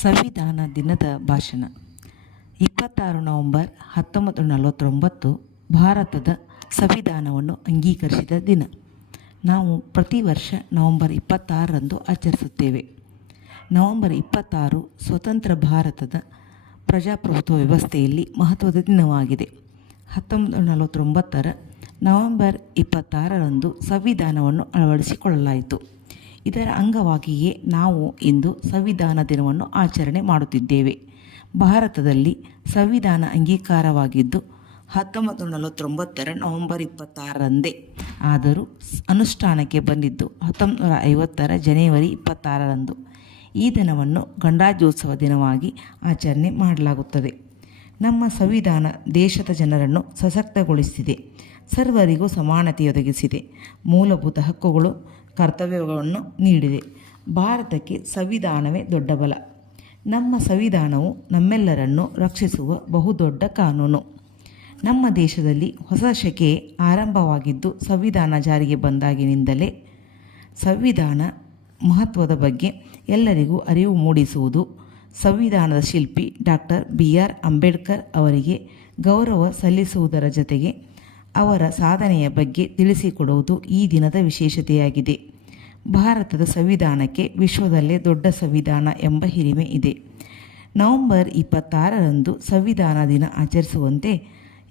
ಸಂವಿಧಾನ ದಿನದ ಭಾಷಣ 26 ನವೆಂಬರ್ 1949 ಭಾರತದ ಸಂವಿಧಾನವನ್ನು ಅಂಗೀಕರಿಸಿದ ದಿನ. ನಾವು ಪ್ರತಿ ವರ್ಷ ನವೆಂಬರ್ 26ರಂದು ಆಚರಿಸುತ್ತೇವೆ. ನವೆಂಬರ್ 26 ಸ್ವತಂತ್ರ ಭಾರತದ ಪ್ರಜಾಪ್ರಭುತ್ವ ವ್ಯವಸ್ಥೆಯಲ್ಲಿ ಮಹತ್ವದ ದಿನವಾಗಿದೆ. 1949ರ ನವೆಂಬರ್ 26ರಂದು ಸಂವಿಧಾನವನ್ನು ಅಳವಡಿಸಿಕೊಳ್ಳಲಾಯಿತು. ಇದರ ಅಂಗವಾಗಿಯೇ ನಾವು ಇಂದು ಸಂವಿಧಾನ ದಿನವನ್ನು ಆಚರಣೆ ಮಾಡುತ್ತಿದ್ದೇವೆ. ಭಾರತದಲ್ಲಿ ಸಂವಿಧಾನ ಅಂಗೀಕಾರವಾಗಿದ್ದು 1949ರ ನವೆಂಬರ್ 26ರಂದೇ. ಆದರೂ ಅನುಷ್ಠಾನಕ್ಕೆ ಬಂದಿದ್ದು 1950ರ ಜನವರಿ 26ರಂದು. ಈ ದಿನವನ್ನು ಗಣರಾಜ್ಯೋತ್ಸವ ದಿನವಾಗಿ ಆಚರಣೆ ಮಾಡಲಾಗುತ್ತದೆ. ನಮ್ಮ ಸಂವಿಧಾನ ದೇಶದ ಜನರನ್ನು ಸಶಕ್ತಗೊಳಿಸಿದೆ, ಸರ್ವರಿಗೂ ಸಮಾನತೆಯೊದಗಿಸಿದೆ, ಮೂಲಭೂತ ಹಕ್ಕುಗಳು ಕರ್ತವ್ಯಗಳನ್ನು ನೀಡಿದೆ. ಭಾರತಕ್ಕೆ ಸಂವಿಧಾನವೇ ದೊಡ್ಡ ಬಲ. ನಮ್ಮ ಸಂವಿಧಾನವು ನಮ್ಮೆಲ್ಲರನ್ನು ರಕ್ಷಿಸುವ ಬಹುದೊಡ್ಡ ಕಾನೂನು. ನಮ್ಮ ದೇಶದಲ್ಲಿ ಹೊಸ ಶಕೆ ಆರಂಭವಾಗಿದ್ದು ಸಂವಿಧಾನ ಜಾರಿಗೆ ಬಂದಾಗಿನಿಂದಲೇ. ಸಂವಿಧಾನ ಮಹತ್ವದ ಬಗ್ಗೆ ಎಲ್ಲರಿಗೂ ಅರಿವು ಮೂಡಿಸುವುದು, ಸಂವಿಧಾನದ ಶಿಲ್ಪಿ ಡಾಕ್ಟರ್ BR ಅಂಬೇಡ್ಕರ್ ಅವರಿಗೆ ಗೌರವ ಸಲ್ಲಿಸುವುದರ ಜೊತೆಗೆ ಅವರ ಸಾಧನೆಯ ಬಗ್ಗೆ ತಿಳಿಸಿಕೊಡುವುದು ಈ ದಿನದ ವಿಶೇಷತೆಯಾಗಿದೆ. ಭಾರತದ ಸಂವಿಧಾನಕ್ಕೆ ವಿಶ್ವದಲ್ಲೇ ದೊಡ್ಡ ಸಂವಿಧಾನ ಎಂಬ ಹಿರಿಮೆ ಇದೆ. ನವೆಂಬರ್ 26ರಂದು ಸಂವಿಧಾನ ದಿನ ಆಚರಿಸುವಂತೆ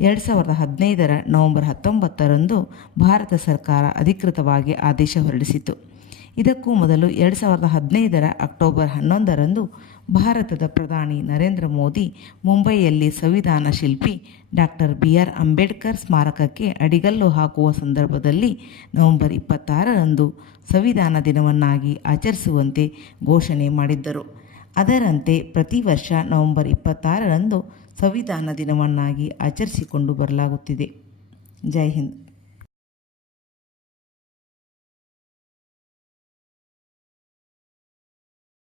2015ರ ನವೆಂಬರ್ 19ರಂದು ಭಾರತ ಸರ್ಕಾರ ಅಧಿಕೃತವಾಗಿ ಆದೇಶ ಹೊರಡಿಸಿತು. ಇದಕ್ಕೂ ಮೊದಲು 2015ರ ಅಕ್ಟೋಬರ್ 11ರಂದು ಭಾರತದ ಪ್ರಧಾನಿ ನರೇಂದ್ರ ಮೋದಿ ಮುಂಬಯಿಯಲ್ಲಿ ಸಂವಿಧಾನ ಶಿಲ್ಪಿ ಡಾಕ್ಟರ್ BR ಅಂಬೇಡ್ಕರ್ ಸ್ಮಾರಕಕ್ಕೆ ಅಡಿಗಲ್ಲು ಹಾಕುವ ಸಂದರ್ಭದಲ್ಲಿ ನವೆಂಬರ್ 26ರಂದು ಸಂವಿಧಾನ ದಿನವನ್ನಾಗಿ ಆಚರಿಸುವಂತೆ ಘೋಷಣೆ ಮಾಡಿದ್ದರು. ಅದರಂತೆ ಪ್ರತಿ ವರ್ಷ ನವೆಂಬರ್ 26ರಂದು ಸಂವಿಧಾನ ದಿನವನ್ನಾಗಿ ಆಚರಿಸಿಕೊಂಡು ಬರಲಾಗುತ್ತಿದೆ. ಜೈ ಹಿಂದ್.